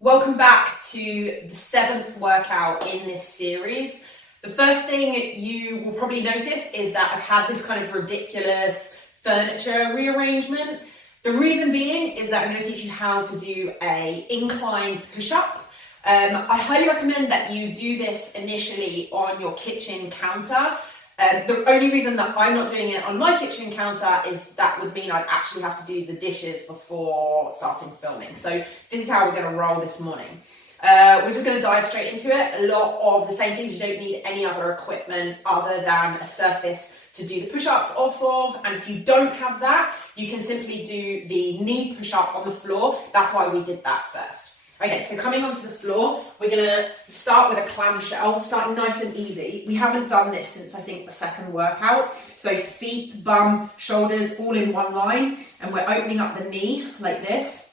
Welcome back to the 7th workout in this series. The first thing you will probably notice is that I've had this kind of ridiculous furniture rearrangement. The reason being is that I'm going to teach you how to do an incline push-up. I highly recommend that you do this initially on your kitchen counter. The only reason that I'm not doing it on my kitchen counter is that would mean I'd actually have to do the dishes before starting filming. So this is how we're going to roll this morning. We're just going to dive straight into it. A lot of the same things. You don't need any other equipment other than a surface to do the push-ups off of. And if you don't have that, you can simply do the knee push-up on the floor. That's why we did that first. Okay, so coming onto the floor, we're going to start with a clamshell, starting nice and easy. We haven't done this since, I think, the second workout. So feet, bum, shoulders, all in one line. And we're opening up the knee like this.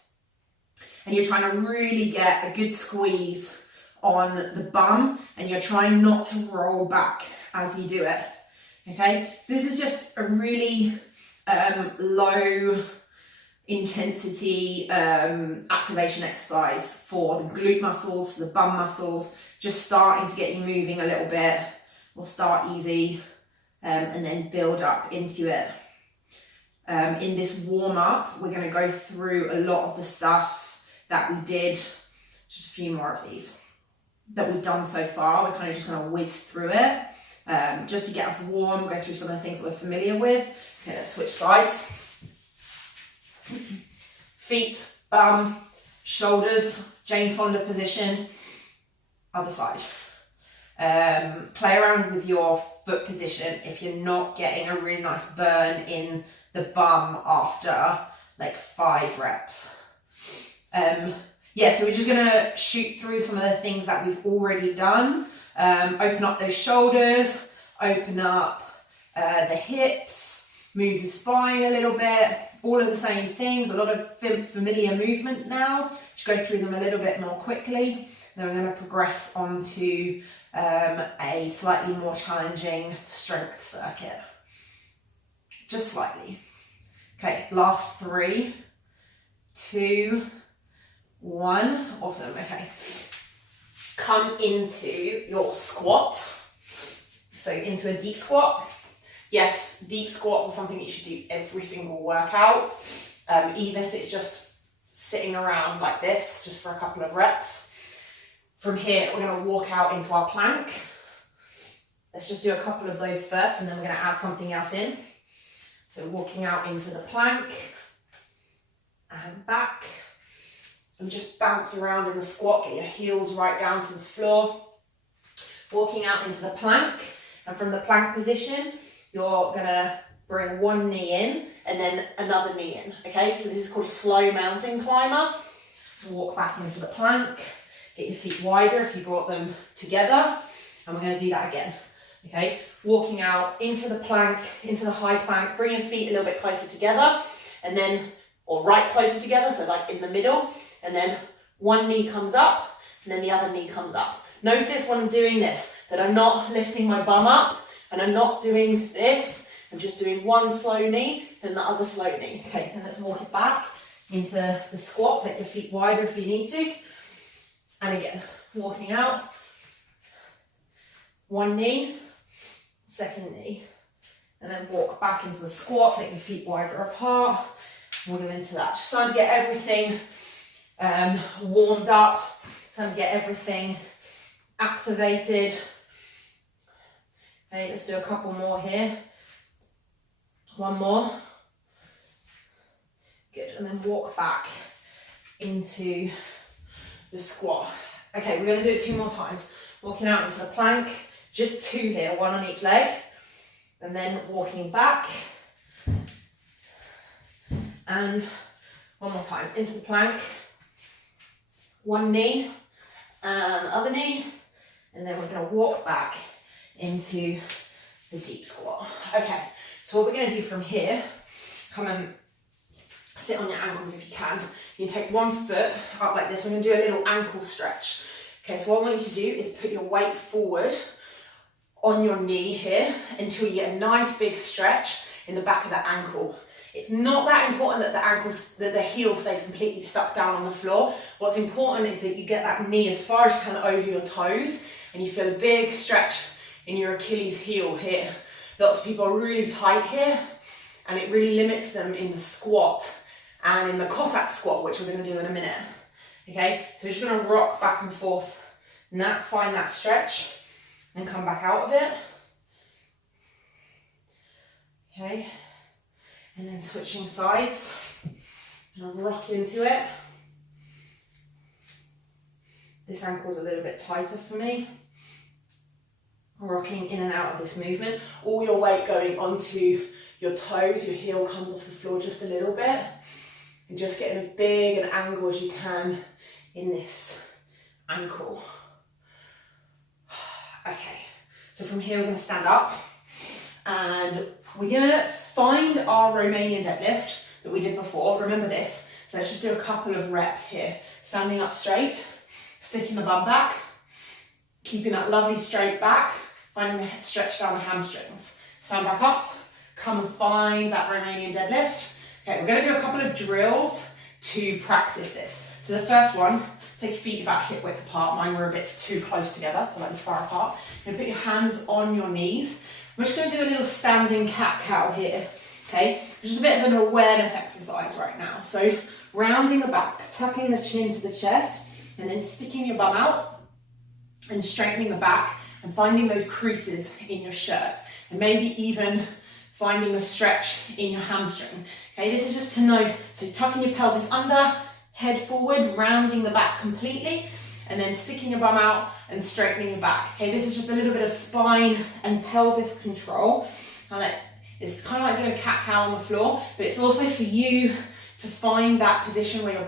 And you're trying to really get a good squeeze on the bum. And you're trying not to roll back as you do it. Okay, so this is just a really low intensity activation exercise for the glute muscles, for the bum muscles, just starting to get you moving a little bit. We'll start easy and then build up into it. In this warm-up, we're going to go through a lot of the stuff that we did, just a few more of these that we've done so far. We're kind of just going to whiz through it just to get us warm, go through some of the things that we're familiar with. Okay, let's switch sides. Feet, bum, shoulders, Jane Fonda position, other side. Play around with your foot position if you're not getting a really nice burn in the bum after like 5 reps. So we're just going to shoot through some of the things that we've already done. Open up those shoulders, open up the hips, move the spine a little bit. All of the same things, a lot of familiar movements now. Just go through them a little bit more quickly. Then we're going to progress on to a slightly more challenging strength circuit. Just slightly. Okay, last 3, 2, 1. Awesome, okay. Come into your squat. So into a deep squat. Yes, deep squats are something that you should do every single workout, even if it's just sitting around like this, just for a couple of reps. From here, we're going to walk out into our plank. Let's just do a couple of those first, and then we're going to add something else in. So walking out into the plank, and back. And just bounce around in the squat, get your heels right down to the floor. Walking out into the plank, and from the plank position, you're going to bring one knee in and then another knee in, okay? So this is called a slow mountain climber. So walk back into the plank, get your feet wider if you brought them together, and we're going to do that again, okay? Walking out into the plank, into the high plank, bring your feet a little bit closer together, and then, or right closer together, so like in the middle, and then one knee comes up, and then the other knee comes up. Notice when I'm doing this, that I'm not lifting my bum up, and I'm not doing this, I'm just doing one slow knee, then the other slow knee. Okay, and let's walk it back into the squat, take your feet wider if you need to. And again, walking out, one knee, second knee. And then walk back into the squat, take your feet wider apart, waddle into that. Just trying to get everything warmed up, trying to get everything activated. Okay, let's do a couple more here. One more. Good, and then walk back into the squat. Okay, we're going to do it 2 more times. Walking out into the plank, just 2 here, 1 on each leg. And then walking back. And 1 more time, into the plank. 1 knee, and other knee. And then we're going to walk back into the deep squat. Okay, so what we're going to do from here, come and sit on your ankles if you can. You take 1 foot up like this. We're going to do a little ankle stretch. Okay, so what I want you to do is put your weight forward on your knee here until you get a nice big stretch in the back of that ankle. It's not that important that the heel stays completely stuck down on the floor. What's important is that you get that knee as far as you can over your toes, and you feel a big stretch in your Achilles heel here. Lots of people are really tight here, and it really limits them in the squat and in the Cossack squat, which we're going to do in a minute. Okay, so we're just going to rock back and forth, and find that stretch, and come back out of it. Okay, and then switching sides, and I'll rock into it. This ankle's a little bit tighter for me. Rocking in and out of this movement, all your weight going onto your toes, your heel comes off the floor just a little bit, and just getting as big an angle as you can in this ankle. Okay, so from here we're going to stand up, and we're going to find our Romanian deadlift that we did before. Remember this, so let's just do a couple of reps here. Standing up straight, sticking the bum back, keeping that lovely straight back, finding the stretch down the hamstrings. Stand back up, come and find that Romanian deadlift. Okay, we're going to do a couple of drills to practice this. So the first one, take your feet about hip width apart. Mine were a bit too close together, so like this far apart. You're going to put your hands on your knees. I'm just going to do a little standing cat-cow here. Okay, it's just a bit of an awareness exercise right now. So rounding the back, tucking the chin to the chest, and then sticking your bum out and straightening the back and finding those creases in your shirt, and maybe even finding the stretch in your hamstring. Okay, this is just to know, so tucking your pelvis under, head forward, rounding the back completely, and then sticking your bum out and straightening your back. Okay, this is just a little bit of spine and pelvis control. It's kind of like doing a cat-cow on the floor, but it's also for you to find that position where your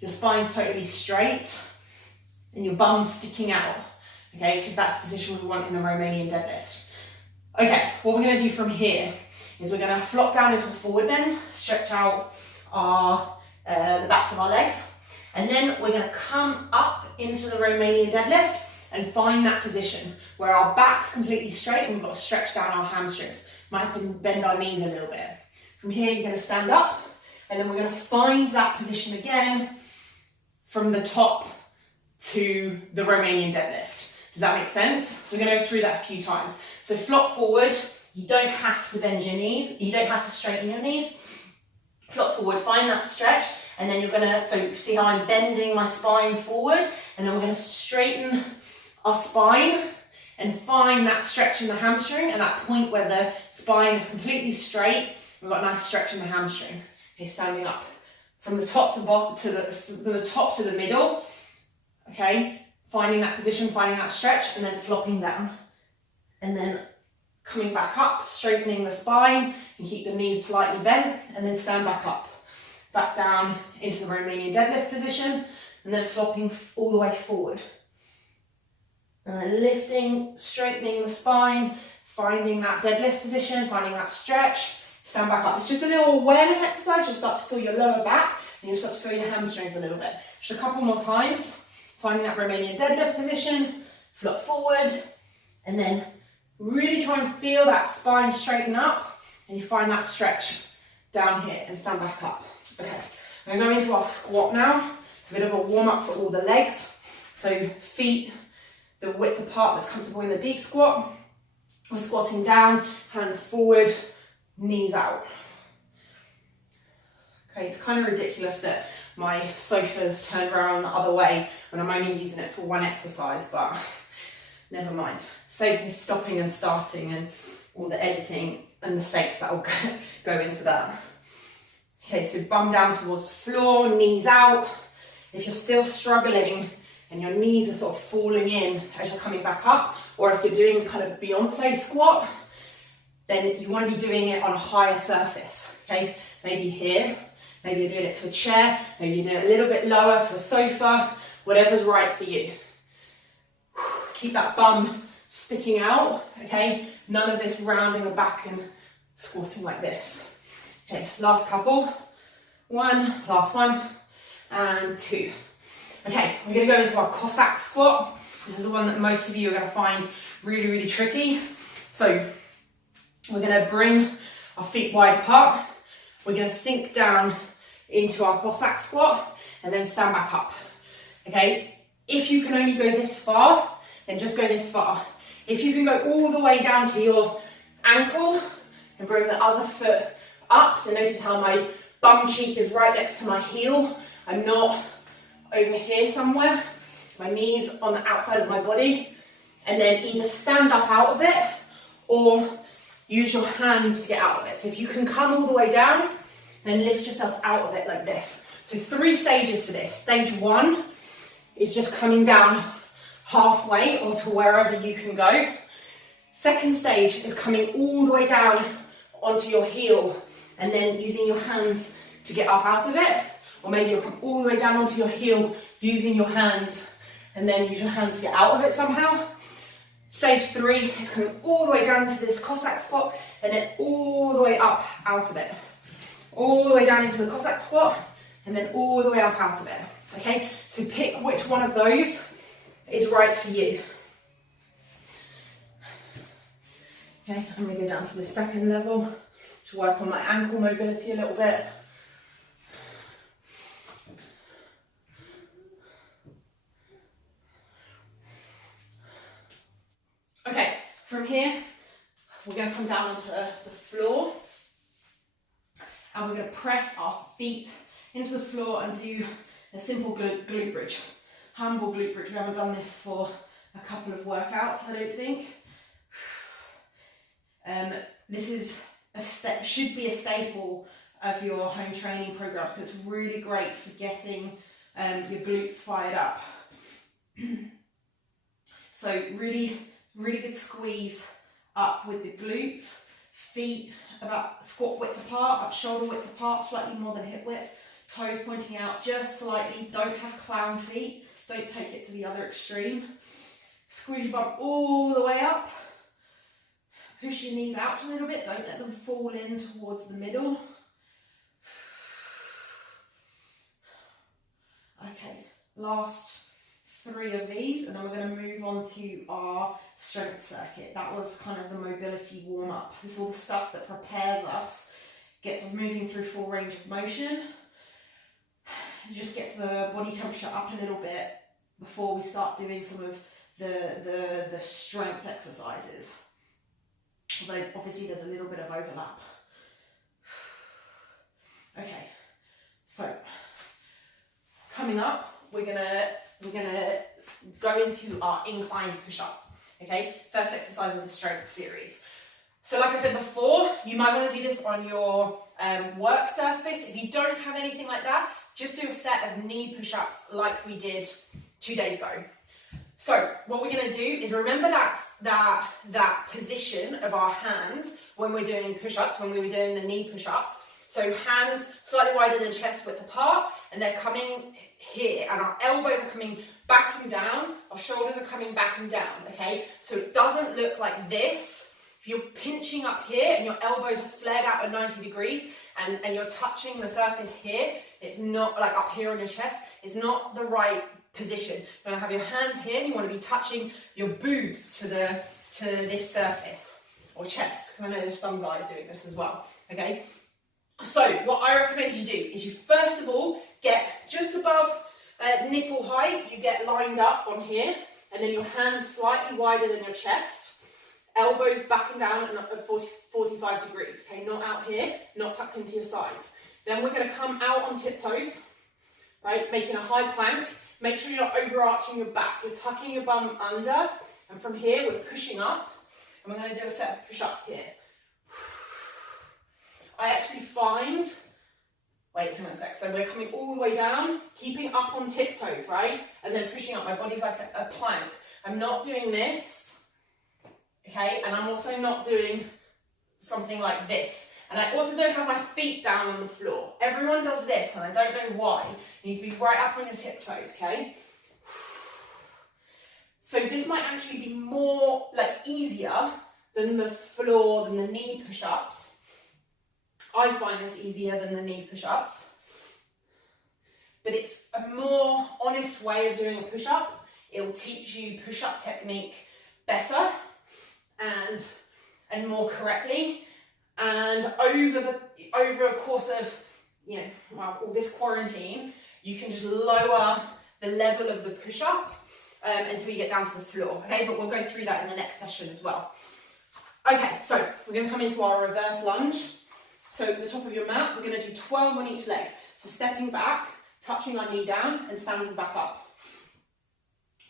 your spine's totally straight and your bum's sticking out, okay, because that's the position we want in the Romanian deadlift. Okay, what we're going to do from here is we're going to flop down into a forward bend, stretch out the backs of our legs, and then we're going to come up into the Romanian deadlift and find that position where our back's completely straight and we've got to stretch down our hamstrings. Might have to bend our knees a little bit. From here, you're going to stand up, and then we're going to find that position again from the top to the Romanian deadlift. Does that make sense? So we're going to go through that a few times. So flop forward. You don't have to bend your knees. You don't have to straighten your knees. Flop forward, find that stretch, and then you're going to, so see how I'm bending my spine forward, and then we're going to straighten our spine and find that stretch in the hamstring and that point where the spine is completely straight. We've got a nice stretch in the hamstring. Okay, standing up from the top to bottom from the top to the middle. Okay, finding that position, finding that stretch, and then flopping down, and then coming back up, straightening the spine, and keep the knees slightly bent, and then stand back up, back down into the Romanian deadlift position, and then flopping all the way forward. And then lifting, straightening the spine, finding that deadlift position, finding that stretch, stand back up. It's just a little awareness exercise. You'll start to feel your lower back, and you'll start to feel your hamstrings a little bit. Just a couple more times, finding that Romanian deadlift position, flop forward, and then really try and feel that spine straighten up, and you find that stretch down here and stand back up. Okay, we're going to go into our squat now. It's a bit of a warm up for all the legs. So feet the width apart that's comfortable in the deep squat. We're squatting down, hands forward, knees out. Okay, it's kind of ridiculous that my sofa's turned around the other way when I'm only using it for one exercise, but never mind. Saves me stopping and starting and all the editing and mistakes that will go into that. Okay, so bum down towards the floor, knees out. If you're still struggling and your knees are sort of falling in as you're coming back up, or if you're doing kind of Beyonce squat, then you want to be doing it on a higher surface, okay? Maybe here, maybe you're doing it to a chair, maybe you're doing it a little bit lower to a sofa, whatever's right for you. Keep that bum sticking out, okay? None of this rounding the back and squatting like this. Okay, last couple. One, last one, and two. Okay, we're going to go into our Cossack squat. This is the one that most of you are going to find really, really tricky. So we're going to bring our feet wide apart. We're going to sink down into our Cossack squat and then stand back up. Okay, if you can only go this far, then just go this far. If you can go all the way down to your ankle and bring the other foot up, so notice how my bum cheek is right next to my heel. I'm not over here somewhere. My knees on the outside of my body. And then either stand up out of it or use your hands to get out of it. So if you can come all the way down, then lift yourself out of it like this. So 3 stages to this. Stage 1 is just coming down halfway or to wherever you can go. Second stage is coming all the way down onto your heel and then using your hands to get up out of it. Or maybe you'll come all the way down onto your heel using your hands and then use your hands to get out of it somehow. Stage 3 is coming all the way down into this Cossack squat and then all the way up out of it. All the way down into the Cossack squat and then all the way up out of it. Okay, so pick which one of those is right for you. Okay, I'm going to go down to the second level to work on my ankle mobility a little bit. Okay, from here, we're going to come down onto the floor and we're going to press our feet into the floor and do a simple glute bridge. Humble glute bridge. We haven't done this for a couple of workouts, I don't think. This is should be a staple of your home training programs because it's really great for getting your glutes fired up. So really good squeeze up with the glutes, feet about squat width apart, about shoulder width apart, slightly more than hip width, toes pointing out just slightly, don't have clown feet, don't take it to the other extreme. Squeeze your bum all the way up, push your knees out a little bit, don't let them fall in towards the middle. Okay, last 3 of these and then we're going to move on to our strength circuit. That was kind of the mobility warm up. This is all the stuff that prepares us, gets us moving through full range of motion. Just get the body temperature up a little bit before we start doing some of the strength exercises. Although obviously there's a little bit of overlap. Okay, so coming up, we're gonna go into our incline push-up. Okay, first exercise of the strength series. So like I said before, you might want to do this on your work surface. If you don't have anything like that, just do a set of knee push-ups like we did 2 days ago. So what we're going to do is remember that position of our hands when we're doing push-ups, when we were doing the knee push-ups. So hands slightly wider than chest width apart, and they're coming here, and our elbows are coming back and down, our shoulders are coming back and down, okay? So it doesn't look like this. If you're pinching up here and your elbows are flared out at 90 degrees and you're touching the surface here, it's not like up here on your chest, it's not the right position. You want to have your hands here and you want to be touching your boobs to this surface or chest. I know there's some guys doing this as well, okay? So what I recommend you do is you first of all get just above nipple height, you get lined up on here, and then your hands slightly wider than your chest, elbows back and down at 45 degrees, okay, not out here, not tucked into your sides. Then we're going to come out on tiptoes, right, making a high plank. Make sure you're not overarching your back, you're tucking your bum under, and from here we're pushing up, and we're going to do a set of push-ups here. I actually find, wait, hang on a sec, so we're coming all the way down, keeping up on tiptoes, right? And then pushing up, my body's like a plank. I'm not doing this, okay? And I'm also not doing something like this. And I also don't have my feet down on the floor. Everyone does this, and I don't know why. You need to be right up on your tiptoes, okay? So this might actually be more, like, easier than the floor, than the knee push-ups. I find this easier than the knee push-ups, but it's a more honest way of doing a push-up. It will teach you push-up technique better and more correctly, And over a course of, you know, well, all this quarantine, you can just lower the level of the push-up until you get down to the floor, okay? But we'll go through that in the next session as well. Okay, so we're going to come into our reverse lunge. So at the top of your mat, we're going to do 12 on each leg. So stepping back, touching our knee down and standing back up.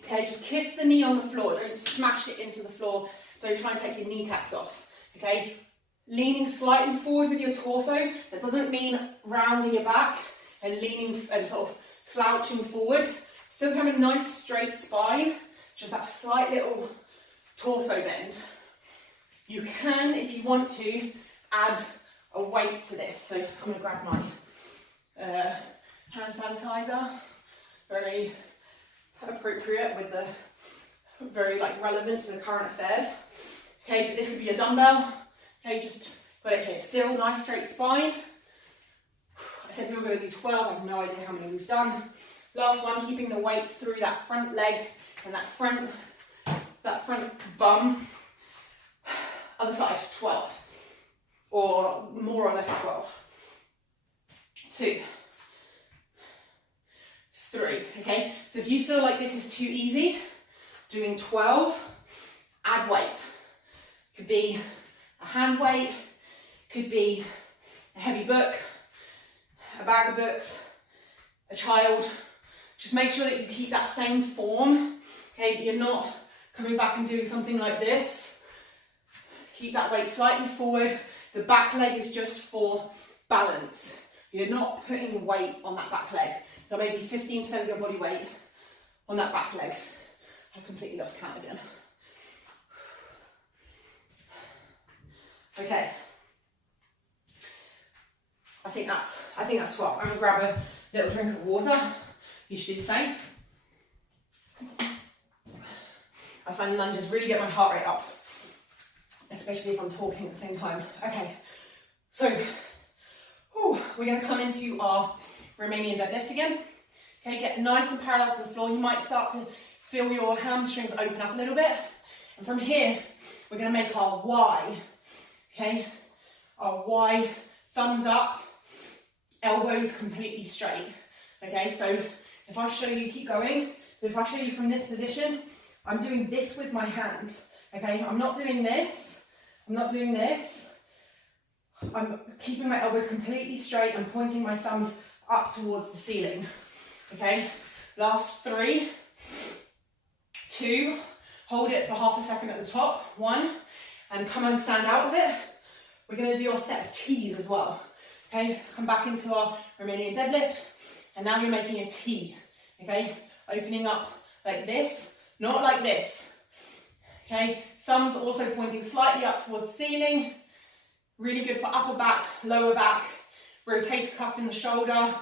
Okay, just kiss the knee on the floor. Don't smash it into the floor. Don't try and take your kneecaps off, okay? Leaning slightly forward with your torso. That doesn't mean rounding your back and leaning and sort of slouching forward. Still having a nice straight spine, just that slight little torso bend. You can, if you want to, add a weight to this. So I'm going to grab my hand sanitizer, very appropriate with the, very like relevant to the current affairs. Okay, but this could be a dumbbell. Okay, just got it here. Still nice straight spine. I said we were going to do 12, I have no idea how many we've done. Last one, keeping the weight through that front leg and that front bum. Other side, 12. Or more or less 12. 2. 3, okay? So if you feel like this is too easy, doing 12, add weight. Could be a hand weight, could be a heavy book, a bag of books, a child. Just make sure that you keep that same form, okay? That you're not coming back and doing something like this. Keep that weight slightly forward. The back leg is just for balance. You're not putting weight on that back leg. There may be 15% of your body weight on that back leg. I've completely lost count again. Okay. I think that's 12. I'm gonna grab a little drink of water. You should do the same. I find lunges really get my heart rate up, especially if I'm talking at the same time. Okay, so we're going to come into our Romanian deadlift again. Okay, get nice and parallel to the floor. You might start to feel your hamstrings open up a little bit. And from here, we're going to make our Y. Okay, our Y, thumbs up, elbows completely straight. Okay, so if I show you, keep going, but if I show you from this position, I'm doing this with my hands. Okay, I'm not doing this, I'm not doing this. I'm keeping my elbows completely straight and pointing my thumbs up towards the ceiling. Okay, last 3, 2, hold it for half a second at the top, 1, and come and stand out of it. We're going to do our set of T's as well. Okay, come back into our Romanian deadlift, and now you're making a T. Okay, opening up like this, not like this. Okay, thumbs also pointing slightly up towards the ceiling. Really good for upper back, lower back, rotator cuff in the shoulder.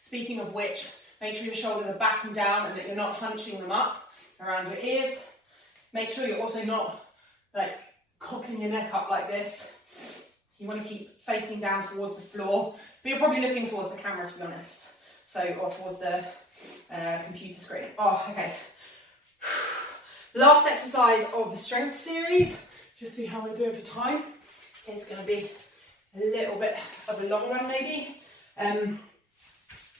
Speaking of which, make sure your shoulders are backing down and that you're not hunching them up around your ears. Make sure you're also not like cocking your neck up like this. You want to keep facing down towards the floor, but you're probably looking towards the camera, to be honest. So, or towards the computer screen. Oh, okay. Last exercise of the strength series. Just see how we're doing for time. Okay, it's going to be a little bit of a long run, maybe.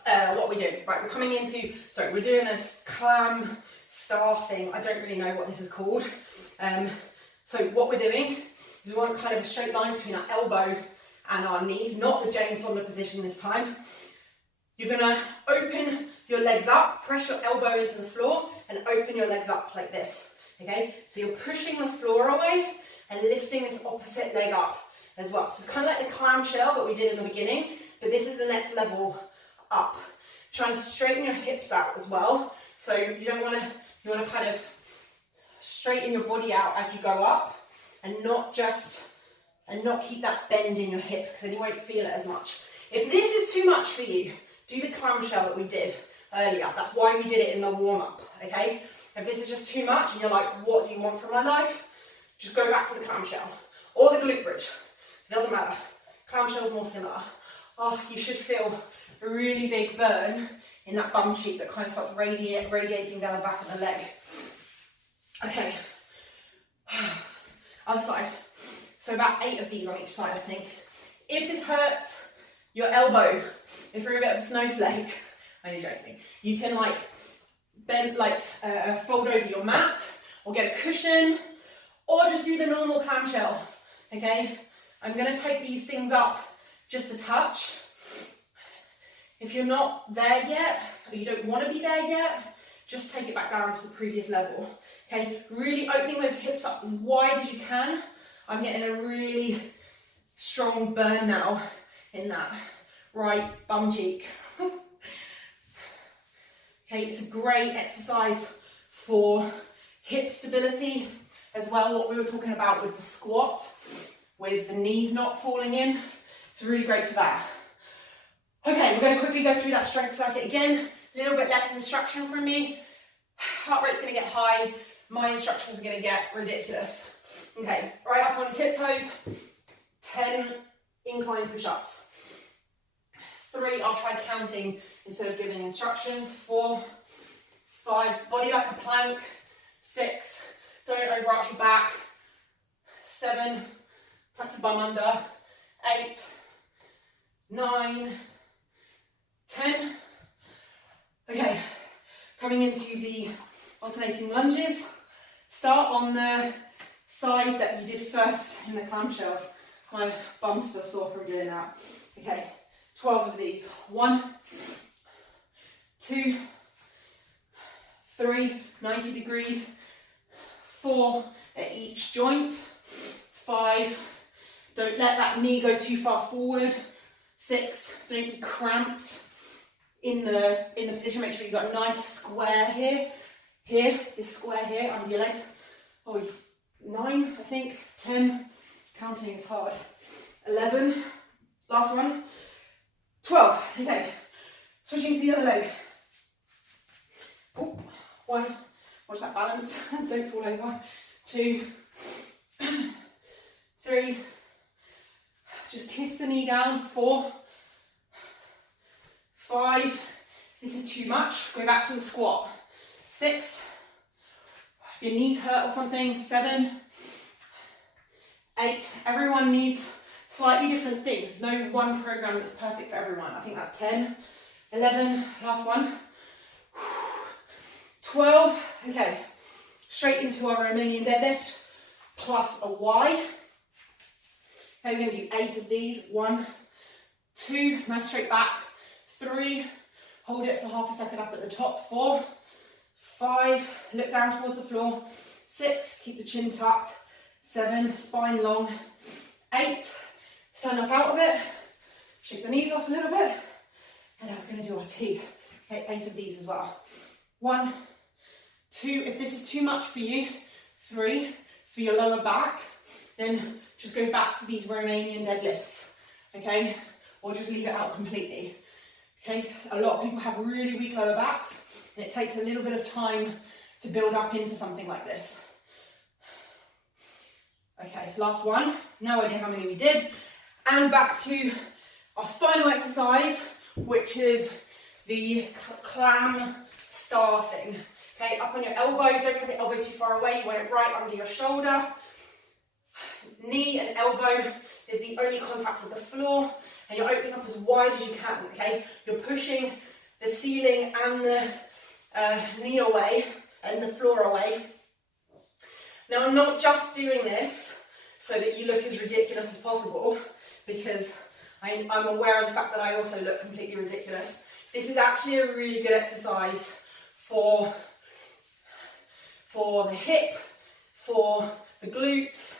What we do? Right, we're coming into. Sorry, we're doing a clam star thing. I don't really know what this is called. So what we're doing is we want kind of a straight line between our elbow and our knees, not the Jane Fonda position this time. You're going to open your legs up, press your elbow into the floor, and open your legs up like this. Okay, so you're pushing the floor away and lifting this opposite leg up as well. So it's kind of like the clamshell that we did in the beginning, but this is the next level up. Try and straighten your hips out as well. So you want to kind of straighten your body out as you go up, and not keep that bend in your hips, because then you won't feel it as much. If this is too much for you, do the clamshell that we did earlier. That's why we did it in the warm-up, okay? If this is just too much and you're like, what do you want from my life? Just go back to the clamshell or the glute bridge. It doesn't matter. Clamshell is more similar. Oh, you should feel a really big burn in that bum cheek that kind of starts radiating down the back of the leg. Okay. Other side. So about 8 of these on each side, I think. If this hurts your elbow, if you're a bit of a snowflake, I'm only joking, you can like bend, like fold over your mat, or get a cushion, or just do the normal clamshell, okay? I'm gonna take these things up just a touch. If you're not there yet, or you don't wanna be there yet, just take it back down to the previous level, okay? Really opening those hips up as wide as you can. I'm getting a really strong burn now in that right bum cheek. Okay, it's a great exercise for hip stability as well, what we were talking about with the squat, with the knees not falling in. It's really great for that. Okay, we're going to quickly go through that strength circuit again. A little bit less instruction from me. Heart rate's going to get high. My instructions are going to get ridiculous. Okay, right up on tiptoes. 10 incline push-ups. 3, I'll try counting instead of giving instructions. 4, 5, body like a plank. 6, don't overarch your back. 7, tuck your bum under. 8, 9, 10. Okay, coming into the alternating lunges. Start on the side that you did first in the clamshells. My bum's still sore from doing that. Okay, 12 of these. 1, 2, 3, 90 degrees. 4 at each joint. 5, don't let that knee go too far forward. 6, don't be cramped in the position. Make sure you've got a nice square here. Here, this square here under your legs. Oh, 9, I think. 10, counting is hard. 11, last one. 12, okay. Switching to the other leg. Oh, 1, watch that balance, don't fall over. 2, 3, just kiss the knee down. 4, 5, this is too much, go back to the squat. 6, if your knees hurt or something. 7, 8, everyone needs slightly different things. There's no one program that's perfect for everyone. I think that's 10, 11, last one. 12, okay, straight into our Romanian deadlift, plus a Y. Okay, we're going to do 8 of these. 1, 2, nice straight back. 3, hold it for half a second up at the top. 4, 5, look down towards the floor. 6, keep the chin tucked. 7, spine long. 8, stand up out of it. Shake the knees off a little bit. And now we're going to do our T. Okay, 8 of these as well. 1, 2, if this is too much for you. 3, for your lower back, then just go back to these Romanian deadlifts, okay? Or just leave it out completely, okay? A lot of people have really weak lower backs, and it takes a little bit of time to build up into something like this. Okay, last one. No idea how many we did. And back to our final exercise, which is the clam star thing. Okay, up on your elbow, don't have your elbow too far away, you want it right under your shoulder. Knee and elbow is the only contact with the floor, and you're opening up as wide as you can, okay? You're pushing the ceiling and the knee away, and the floor away. Now, I'm not just doing this so that you look as ridiculous as possible, because I'm aware of the fact that I also look completely ridiculous. This is actually a really good exercise for the hip, for the glutes,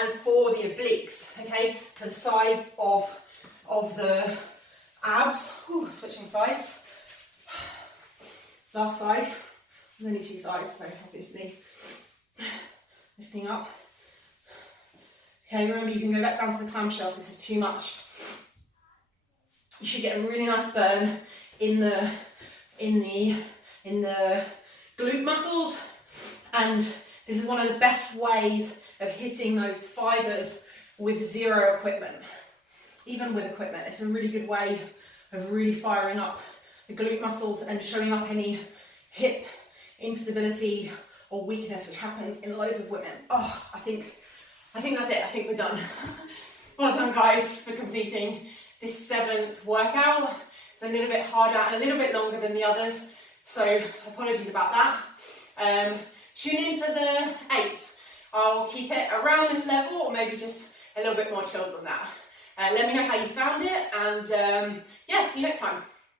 and for the obliques, okay? To the side of the abs. Ooh, switching sides. Last side. There's only 2 sides, so obviously lifting up. Okay, remember you can go back down to the clamshell if this is too much. You should get a really nice burn in the glute muscles, and this is one of the best ways of hitting those fibers with zero equipment. Even with equipment, it's a really good way of really firing up the glute muscles and showing up any hip instability or weakness, which happens in loads of women. Oh, I think I think that's it. I think we're done. Well done, guys, for completing this 7th workout. It's a little bit harder and a little bit longer than the others, so apologies about that. Tune in for the 8th. I'll keep it around this level, or maybe just a little bit more chilled than that. Let me know how you found it, and yeah, see you next time.